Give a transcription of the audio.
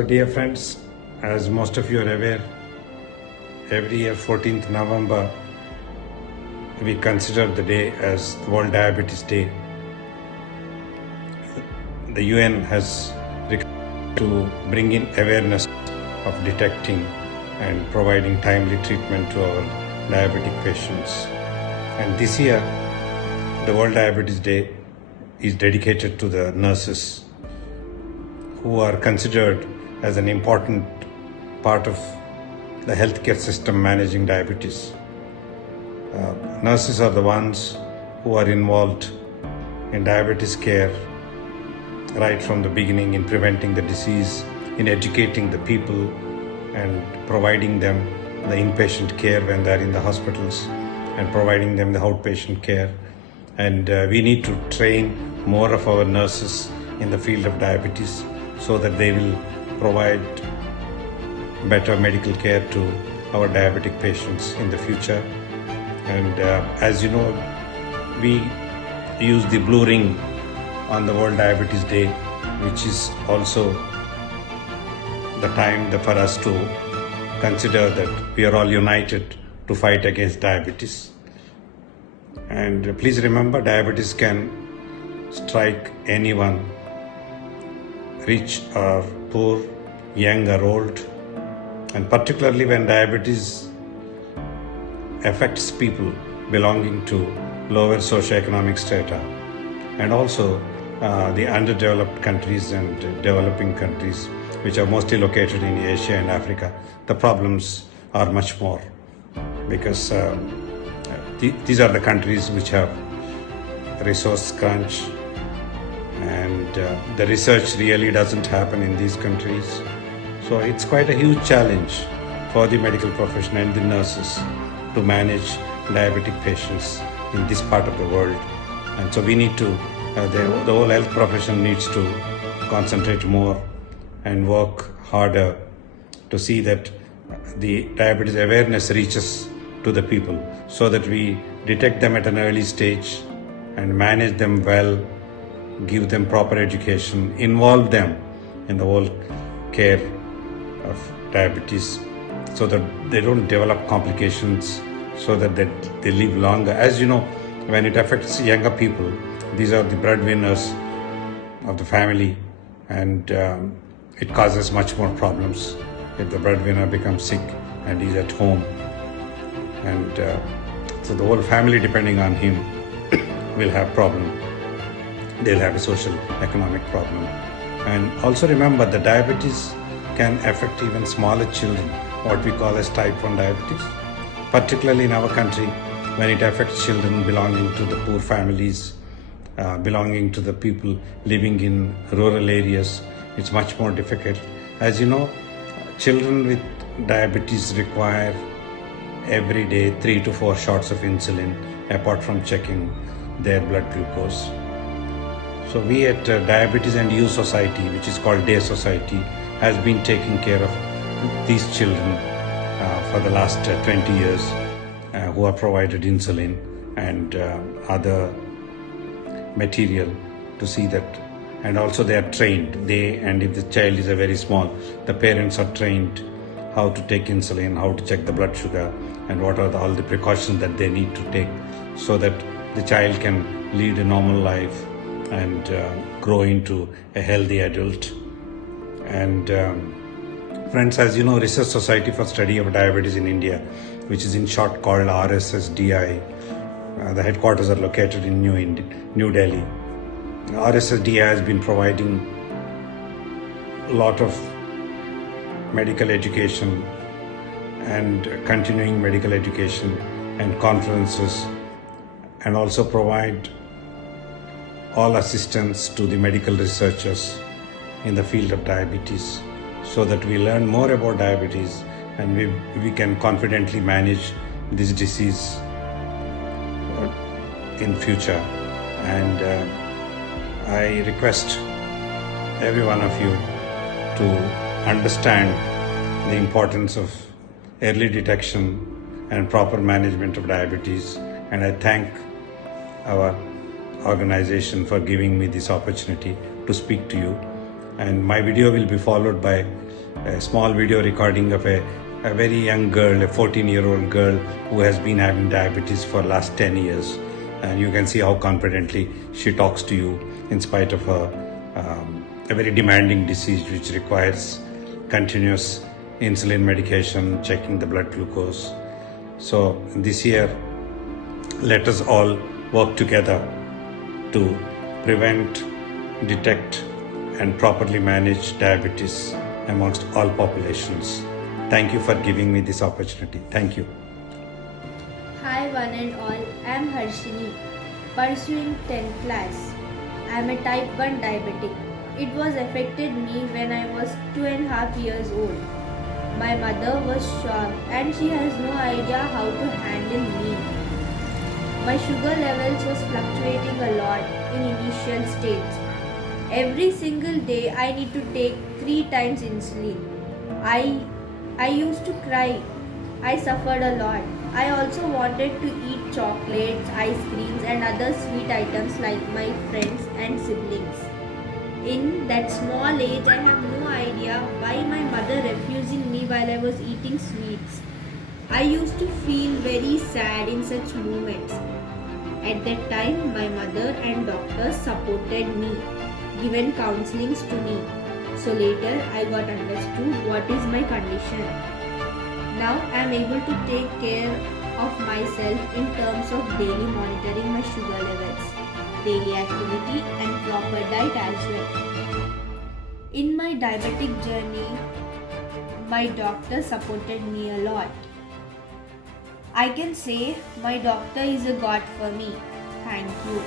So dear friends, as most of you are aware, every year 14th November we consider the day as World Diabetes Day. The UN has recommended to bring in awareness of detecting and providing timely treatment to our diabetic patients. And this year, the World Diabetes Day is dedicated to the nurses who are considered as an important part of the healthcare system managing diabetes. Nurses are the ones who are involved in diabetes care right from the beginning, in preventing the disease, in educating the people and providing them the inpatient care when they are in the hospitals and providing them the outpatient care. And we need to train more of our nurses in the field of diabetes so that they will provide better medical care to our diabetic patients in the future. And as you know, we use the blue ring on the World Diabetes Day, which is also the time for us to consider that we are all united to fight against diabetes. And please remember, diabetes can strike anyone, rich or poor, young or old, and particularly when diabetes affects people belonging to lower socioeconomic strata, and also the underdeveloped countries and developing countries, which are mostly located in Asia and Africa. The problems are much more because these are the countries which have resource crunch, and the research really doesn't happen in these countries. So it's quite a huge challenge for the medical profession and the nurses to manage diabetic patients in this part of the world. And so we need to, the whole health profession needs to concentrate more and work harder to see that the diabetes awareness reaches to the people so that we detect them at an early stage and manage them well, give them proper education, involve them in the whole care of diabetes so that they don't develop complications, so that they live longer. As you know, when it affects younger people, these are the breadwinners of the family, and it causes much more problems if the breadwinner becomes sick and he's at home. And so the whole family depending on him will have problem. They'll have a social economic problem. And also remember that diabetes can affect even smaller children, what we call as type 1 diabetes, particularly in our country when it affects children belonging to the poor families, belonging to the people living in rural areas. It's much more difficult. As you know, children with diabetes require every day 3 to 4 shots of insulin apart from checking their blood glucose. So we at Diabetes and Youth Society, which is called Day Society, has been taking care of these children for the last 20 years who are provided insulin and other material to see that. And also they are trained, and if the child is very small, the parents are trained how to take insulin, how to check the blood sugar, and what are all the precautions that they need to take so that the child can lead a normal life and grow into a healthy adult. And friends, as you know, Research Society for Study of Diabetes in India, which is in short called RSSDI, the headquarters are located in New Delhi. RSSDI has been providing a lot of medical education and continuing medical education and conferences, and also provide all assistance to the medical researchers in the field of diabetes so that we learn more about diabetes and we can confidently manage this disease in future. And I request every one of you to understand the importance of early detection and proper management of diabetes, and I thank our organization for giving me this opportunity to speak to you. And my video will be followed by a small video recording of a very young girl, a 14-year-old girl who has been having diabetes for last 10 years. And you can see how confidently she talks to you in spite of a very demanding disease which requires continuous insulin medication, checking the blood glucose. So this year, let us all work together to prevent, detect, and properly manage diabetes amongst all populations. Thank you for giving me this opportunity. Thank you. Hi one and all, I am Harshini, pursuing 10th class. I am a type 1 diabetic. It was affected me when I was 2.5 years old. My mother was shocked and she has no idea how to handle me. My sugar levels was fluctuating a lot in initial stage. Every single day I need to take 3 times insulin. I used to cry. I suffered a lot. I also wanted to eat chocolates, ice creams and other sweet items like my friends and siblings. In that small age, I have no idea why my mother refusing me while I was eating sweets. I used to feel very sad in such moments. At that time, my mother and doctors supported me, given counselings to me. So later, I got understood what is my condition. Now I am able to take care of myself in terms of daily monitoring my sugar levels, daily activity and proper diet as well. In my diabetic journey, my doctor supported me a lot. I can say my doctor is a god for me. Thank you.